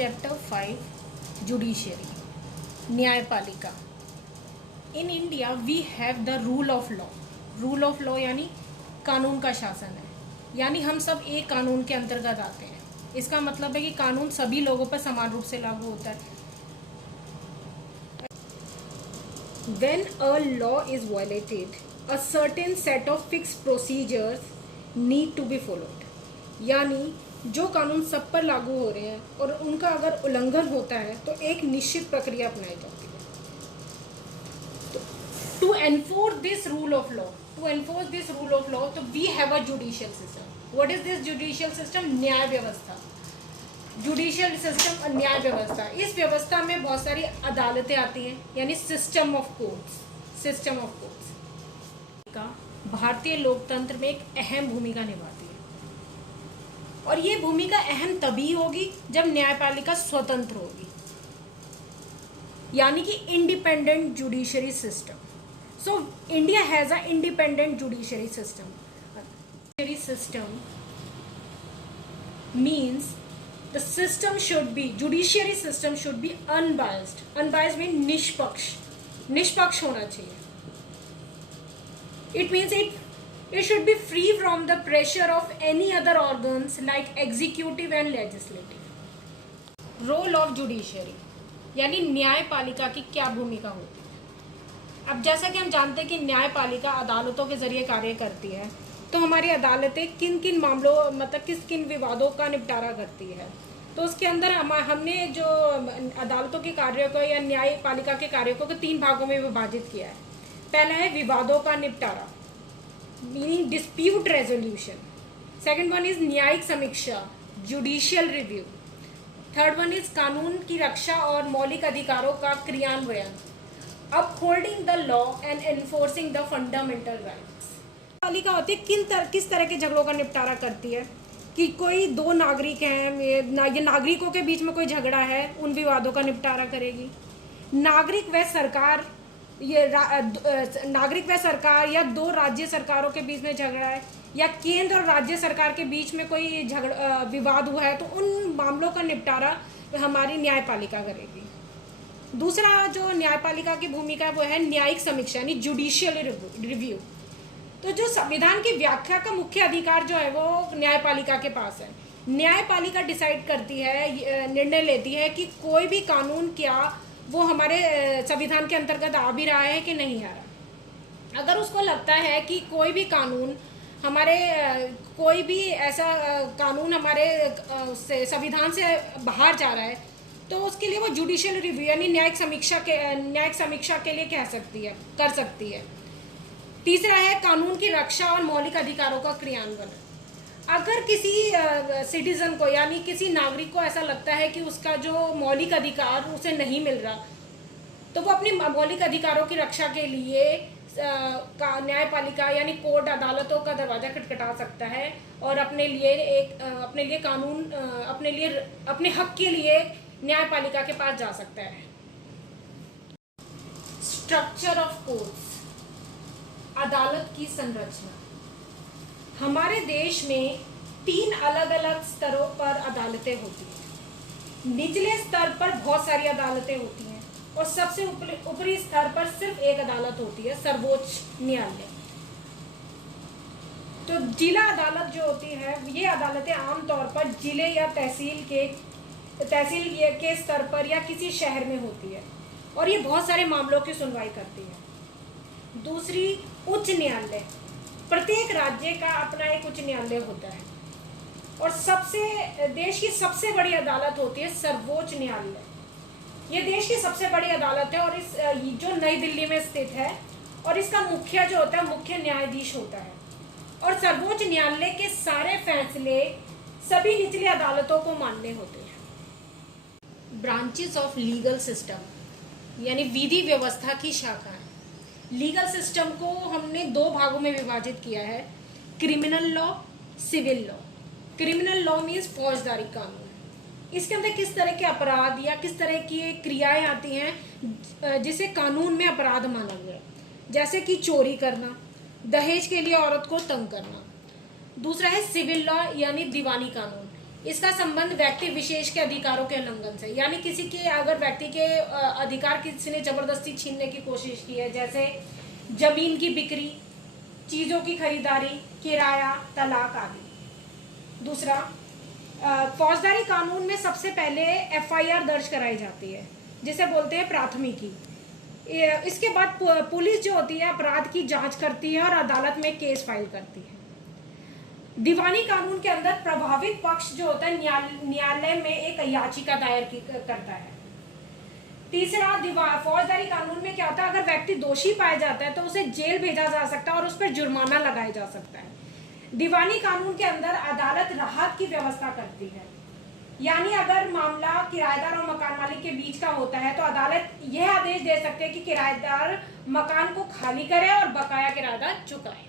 Chapter 5 judiciary न्यायपालिका। In India we have the rule of law. Rule of law यानी कानून का शासन है, यानी हम सब एक कानून के अंतर्गत आते हैं। इसका मतलब है कि कानून सभी लोगों पर समान रूप से लागू होता है। When a law is violated, a certain set of fixed procedures need to be followed। यानी जो कानून सब पर लागू हो रहे हैं और उनका अगर उल्लंघन होता है तो एक निश्चित प्रक्रिया अपनाई जाती है। To enforce this rule of law, तो we have a judicial system. What is this judicial system? न्याय व्यवस्था। जुडिशियल सिस्टम और न्याय व्यवस्था, इस व्यवस्था में बहुत सारी अदालतें आती हैं, यानी सिस्टम ऑफ कोर्ट्स का भारतीय लोकतंत्र में एक अहम भूमिका निभाती है। और ये भूमिका अहम तभी होगी जब न्यायपालिका स्वतंत्र होगी, यानी कि independent judiciary system. So India has a independent judiciary system. Judiciary system means the system should be, judiciary system should be unbiased। unbiased means निष्पक्ष होना चाहिए। it means it should be free from the pressure of any other organs like executive and legislative। role of judiciary यानी न्यायपालिका की क्या भूमिका होती है। अब जैसा कि हम जानते हैं कि न्यायपालिका अदालतों के जरिए कार्य करती है, तो हमारी अदालतें किन किन मामलों मतलब किन विवादों का निपटारा करती है। तो उसके अंदर हमने जो अदालतों के कार्यों को या न्यायपालिका के कार्यों को 3 भागों में विभाजित किया है। पहला है विवादों का निपटारा, meaning dispute resolution. Second one is न्यायिक समीक्षा, judicial review. Third one is कानून की रक्षा और मौलिक अधिकारों का क्रियान्वयन, upholding the law and enforcing the fundamental rights. न्यायपालिका होती है किस तरह के झगड़ों का निपटारा करती है कि कोई 2 नागरिक हैं, ये नागरिकों के बीच में कोई झगड़ा है, उन विवादों का निपटारा करेगी। नागरिक व सरकार या 2 राज्य सरकारों के बीच में झगड़ा है, या केंद्र और राज्य सरकार के बीच में कोई विवाद हुआ है, तो उन मामलों का निपटारा हमारी न्यायपालिका करेगी। दूसरा जो न्यायपालिका की भूमिका है वो है न्यायिक समीक्षा यानी जुडिशियल रिव्यू। तो जो संविधान की व्याख्या का मुख्य अधिकार जो है वो न्यायपालिका के पास है। न्यायपालिका डिसाइड करती है, निर्णय लेती है कि कोई भी कानून क्या वो हमारे संविधान के अंतर्गत आ भी रहा है कि नहीं आ रहा। अगर उसको लगता है कि कोई भी कानून कोई भी ऐसा कानून हमारे संविधान से बाहर जा रहा है, तो उसके लिए वो जुडिशियल रिव्यू यानी न्यायिक समीक्षा के लिए कर सकती है। तीसरा है कानून की रक्षा और मौलिक अधिकारों का क्रियान्वयन। अगर किसी सिटीजन को यानी किसी नागरिक को ऐसा लगता है कि उसका जो मौलिक अधिकार उसे नहीं मिल रहा, तो वो अपनी मौलिक अधिकारों की रक्षा के लिए न्यायपालिका यानी कोर्ट अदालतों का दरवाजा खटखटा सकता है और अपने हक के लिए न्यायपालिका के पास जा सकता है। स्ट्रक्चर ऑफ कोर्ट्स, अदालत की संरचना। हमारे देश में 3 अलग अलग स्तरों पर अदालतें होती हैं। निचले स्तर पर बहुत सारी अदालतें होती हैं और सबसे ऊपरी स्तर पर सिर्फ एक अदालत होती है, सर्वोच्च न्यायालय। तो जिला अदालत जो होती है, ये अदालतें आमतौर पर जिले या तहसील के स्तर पर या किसी शहर में होती है और ये बहुत सारे मामलों की सुनवाई करती है। दूसरी उच्च न्यायालय, प्रत्येक राज्य का अपना एक उच्च न्यायालय होता है। और देश की सबसे बड़ी अदालत होती है सर्वोच्च न्यायालय। ये देश की सबसे बड़ी अदालत है और जो नई दिल्ली में स्थित है, और इसका मुखिया जो होता है मुख्य न्यायाधीश होता है। और सर्वोच्च न्यायालय के सारे फैसले सभी निचली अदालतों को मानने होते हैं। ब्रांचेस ऑफ लीगल सिस्टम यानी विधि व्यवस्था की शाखाएं। लीगल सिस्टम को हमने 2 भागों में विभाजित किया है, criminal law, civil law. Criminal law means फौजदारी कानून। इसके अंदर किस तरह के अपराध या किस तरह की क्रियाएं आती हैं जिसे कानून में अपराध माना गया, जैसे कि चोरी करना, दहेज के लिए औरत को तंग करना। दूसरा है सिविल लॉ यानी दीवानी कानून। इसका संबंध व्यक्ति विशेष के अधिकारों के उल्लंघन से, यानी किसी के अगर व्यक्ति के अधिकार किसी ने जबरदस्ती छीनने की कोशिश की है, जैसे जमीन की बिक्री, चीजों की खरीदारी, किराया, तलाक आदि। दूसरा, फौजदारी कानून में सबसे पहले एफआईआर दर्ज कराई जाती है, जिसे बोलते हैं प्राथमिकी। इसके बाद पुलिस जो होती है अपराध की जांच करती है और अदालत में केस फाइल करती है। दीवानी कानून के अंदर प्रभावित पक्ष जो होता है न्यायालय में एक याचिका दायर करता है। तीसरा, फौजदारी कानून में क्या होता है, अगर व्यक्ति दोषी पाया जाता है तो उसे जेल भेजा जा सकता है और उस पर जुर्माना लगाया जा सकता है। दीवानी कानून के अंदर अदालत राहत की व्यवस्था करती है, यानी अगर मामला किराएदार और मकान मालिक के बीच का होता है तो अदालत यह आदेश दे सकती है कि किराएदार मकान को खाली करे और बकाया किराया चुकाए।